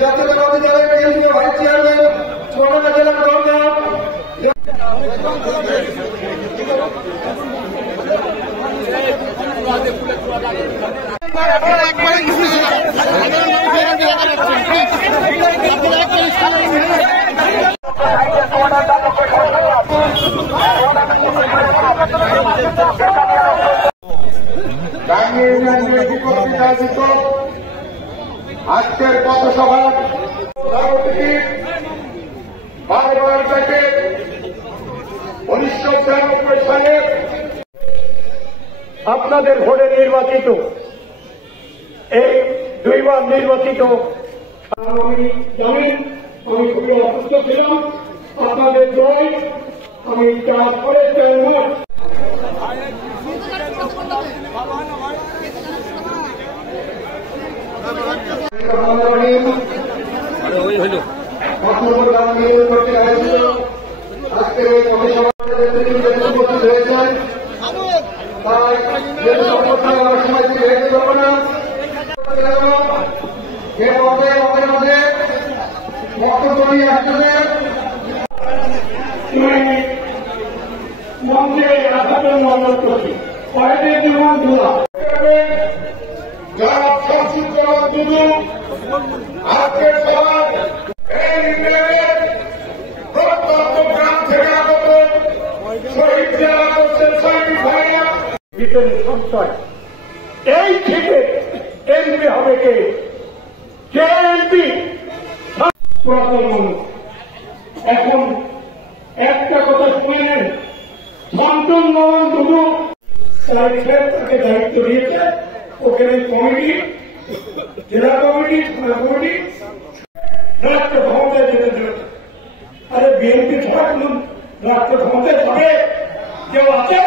জাতীয়তাবাদী দলের কেন্দ্রীয় ভাইস চেয়ারম্যান চুয়াডাঙ্গা জেলার গভর্নর আজকের পথসভার বারবার থেকে 1993 সালে আপনাদের ভোটে নির্বাচিত এই দুইবার নির্বাচিত আমি খুবই অসুস্থ ছিলাম। আপনাদের জয় আমি কাজ করে মন্ত্রী আসার জন্য অনুরোধ করছি কয়েকদিন জীবন ধুলা যারা সংসদ দুদু আজকের সভার এই ইউনিয়নের প্রত্যন্ত গ্রাম থেকে আগত শহীদ যারা করছেন শহীদ ভাইয়া ভিতরে সংশয় এই থেকে এমপি হবে কে এমপি এখন একটা কথা শুনেন শান্তন মোহন দুদু তাকে দায়িত্ব দিয়েছে ওখানে কমিটি জেলা কমিটি থানা কমিটি রাষ্ট্র ক্ষমতায় যেতে দিয়েছে। আরে বিএনপি ছাড়া কোন রাষ্ট্র ক্ষমতায় থাকে কেউ আছে?